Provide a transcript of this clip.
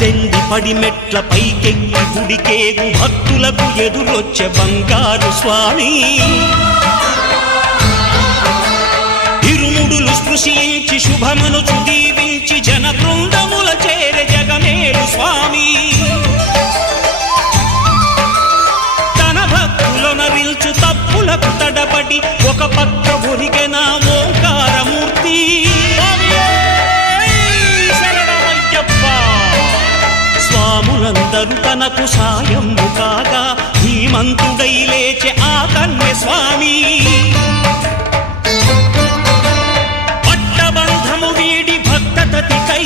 18 పడిమెట్ల పైకెక్కి గుడికేగు భక్తులకు ఎదురొచ్చే బంగారు స్వామి ఇరుముడులు స్పృశించి శుభమనుచు దీవించి జన బృందముల చేరే జగమేలు స్వామి తన భక్తులనరిల్చు తప్పులకు తడబడి ఒక పక్క ఒరిగెన ఓంకారమూర్తి స్వాములందరూ తనకు సాయము కాగా ధీమంతుడై లేచే ఆ కన్య స్వామి పట్టబంధము వీడి భక్తతతికై